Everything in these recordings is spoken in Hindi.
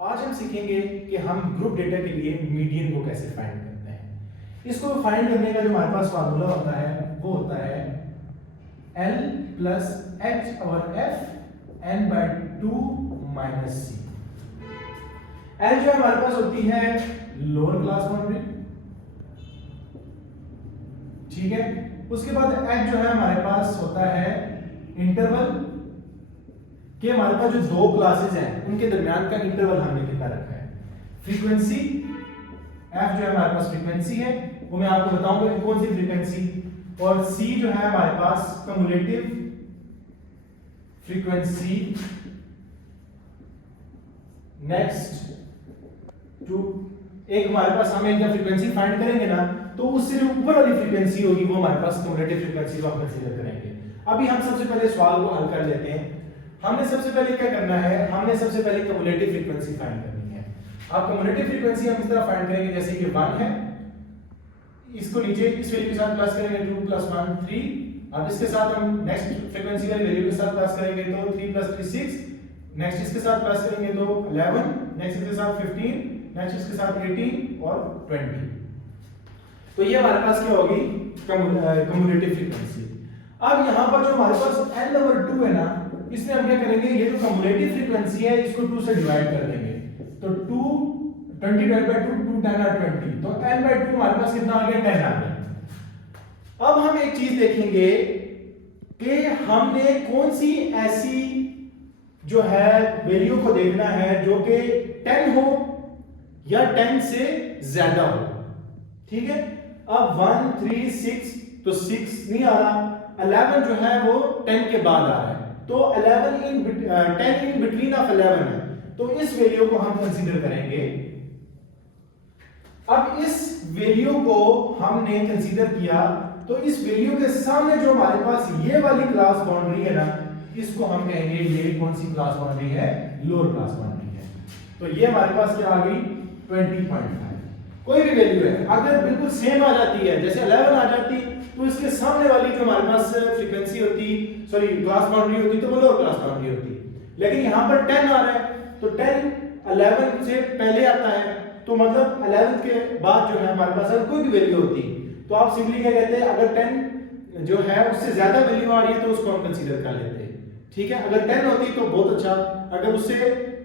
आज हम सीखेंगे कि हम ग्रुप डेटा के लिए मीडियन को कैसे फाइंड करते हैं। इसको फाइंड करने का जो हमारे पास फार्मूला होता है वो होता है L प्लस H और F n by 2 minus C। L जो हमारे पास होती है लोअर क्लास बाउंड्री, ठीक है। उसके बाद H जो है हमारे पास होता है इंटरवल कि हमारे पास जो दो क्लासेस हैं उनके दरमियान का इंटरवल हमने कितना रखा है। फ्रीक्वेंसी F जो है हमारे पास फ्रीक्वेंसी है, वो मैं आपको बताऊंगा कौन सी फ्रीक्वेंसी। और C जो है हमारे पास कम्युलेटिव फ्रीक्वेंसी नेक्स्ट टू एक हमारे पास हम एक जब फ्रीक्वेंसी फाइंड करेंगे ना तो उससे जो ऊपर वाली फ्रीक्वेंसी होगी वो हमारे पास कम्युलेटिव फ्रीक्वेंसी को हम कंसीडर करेंगे। अभी हम सबसे पहले सवाल को हल कर लेते हैं। हमने सबसे पहले क्या करना है, हमने सबसे पहले कम्युलेटिव फ्रीक्वेंसी फाइंड करनी है। अब कम्युलेटिव फ्रीक्वेंसी हम इस तरह फाइंड करेंगे जैसे कि 1 है, इसको नीचे इस वैल्यू के साथ प्लस करेंगे 2 + 1 3। अब इसके साथ हम नेक्स्ट फ्रीक्वेंसी वाली वैल्यू के साथ प्लस करेंगे तो 3 + 3 6। नेक्स्ट इसके साथ प्लस करेंगे तो 11, नेक्स्ट इसके साथ 15, नेक्स्ट इसके साथ 18 और 20। तो ये हमारे पास क्या होगी कम्युलेटिव फ्रीक्वेंसी। अब यहाँ पर जो हमारे पास n नंबर 2 है ना, इसमें हम क्या करेंगे, ये जो कम्युलेटिव फ्रीक्वेंसी है इसको 2 से डिवाइड कर देंगे तो 2 20 डिवाइड बाय 2 2 10 और 20 तो n by 2 हमारे पास कितना आ गया 10 आ गया। अब हम एक चीज देखेंगे कि हमने कौन सी ऐसी जो है वैल्यू को देखना है जो कि 10 हो या 10 से ज्यादा हो, ठीक है। अब 1 3 6 तो 6 नहीं आ रहा, 11 जो है वो 10 के बाद आ रहा है तो 10 इन बिटवीन ऑफ 11 है तो इस वैल्यू को हम कंसीडर करेंगे। अब इस वैल्यू को हमने कंसीडर किया तो इस वैल्यू के सामने जो हमारे पास ये वाली क्लास बाउंड्री है ना, इसको हम कहेंगे ये कौन सी क्लास बाउंड्री है, लोअर क्लास बाउंड्री है। तो ये हमारे पास क्या आ गई 20.5। कोई भी वैल्यू है अगर बिल्कुल सेम आ जाती है, जैसे 11 आ जाती तो इसके सामने वाली जो हमारे पास फ्रीक्वेंसी होती, सॉरी क्लास बाउंड्री होती तो वो लोअर क्लास बाउंड्री होती। लेकिन यहां पर 10 आ रहा है तो 10 11 से पहले आता है तो मतलब 11 के बाद जो है हमारे पास अगर कोई भी वैल्यू होती तो आप सिंपली क्या कहते हैं, अगर 10 जो है उससे ज्यादा वैल्यू आ रही है तो उसको हम कंसीडर कर लेते हैं, ठीक है। अगर 10 होती तो बहुत अच्छा, अगर उससे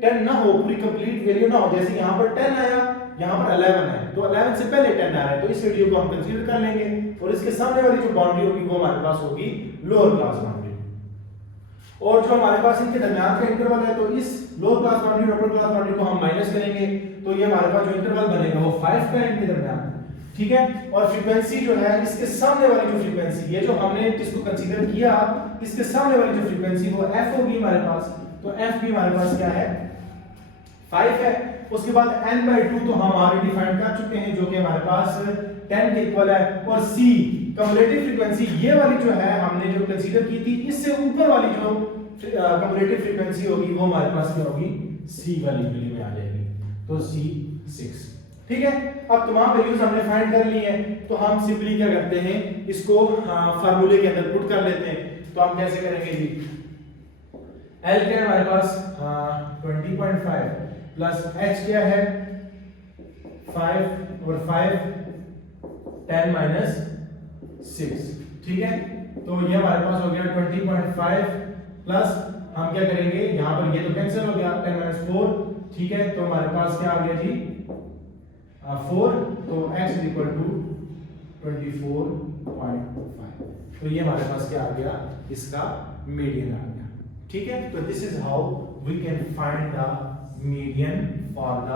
10 ना हो, पूरी कंप्लीट वैल्यू ना हो, जैसे यहां पर 10 आया यहां पर 11 है तो 11 से पहले 10 आ रहा है तो इस वैल्यू को हम कंसीडर कर लेंगे और इसके सामने वाली जो बाउंड्री होगी वो हमारे पास होगी लोअर क्लास बाउंड्री। और जो हमारे पास इनके दरमियान का इंटरवल है तो इस लोअर क्लास बाउंड्री और अपर क्लास बाउंड्री को हम माइनस करेंगे तो ये हमारे पास जो इंटरवल बनेगा वो 5 का इनके दरमियान, ठीक है। और फ्रीक्वेंसी जो है इसके सामने वाली जो फ्रीक्वेंसी, ये जो हमने जिसको कंसीडर किया इसके सामने वाली जो फ्रीक्वेंसी वो f होगी हमारे पास, तो f भी हमारे पास क्या है 5 है। उसके बाद n by 2 तो हम ऑलरेडी फाइंड कर चुके हैं जो कि हमारे पास 10 के इक्वल है। और c कम्युलेटिव फ्रीक्वेंसी ये वाली जो है हमने जो कंसीडर की थी इससे ऊपर वाली जो कम्युलेटिव फ्रीक्वेंसी होगी वो हमारे पास क्या होगी c वाली वैल्यू में आ जाएगी तो c 6, ठीक है। अब तमाम वैल्यूज हमने फाइंड कर ली है तो हम सिंपली क्या करते हैं, इसको फार्मूले के अंदर पुट कर लेते हैं। तो हम कैसे करेंगे जी, L क्या है हमारे पास 20.5 प्लस H क्या है 5 और 5 10 माइनस 6, ठीक है। तो ये हमारे पास हो गया 20.5 प्लस हम क्या करेंगे, यहां पर ये तो कैंसिल हो गया 10 माइनस 4, ठीक है। तो हमारे पास क्या आ गया जी 4 तो x = 24.5 तो ये हमारे पास क्या आ गया, इसका मीडियन आ गया, ठीक है। तो this is how we can find the median for the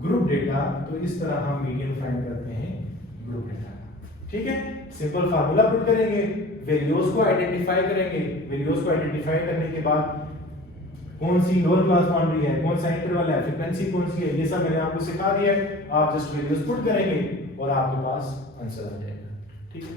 group data. तो इस तरह हम मीडियन फाइंड करते हैं ग्रुप डेटा का, ठीक है। सिंपल फार्मूला पुट करेंगे, वैल्यूज को आइडेंटिफाई करेंगे, वैल्यूज को आइडेंटिफाई करने के बाद कौन सी लोअर क्लास बाउंड्री है, कौन सा इंटरवल है, फ्रीक्वेंसी कौन सी है, ये सब मैंने आपको सिखा दिया है। आप जस्ट वैल्यूज पुट करेंगे और आपके पास आंसर आ जाएगा, ठीक है।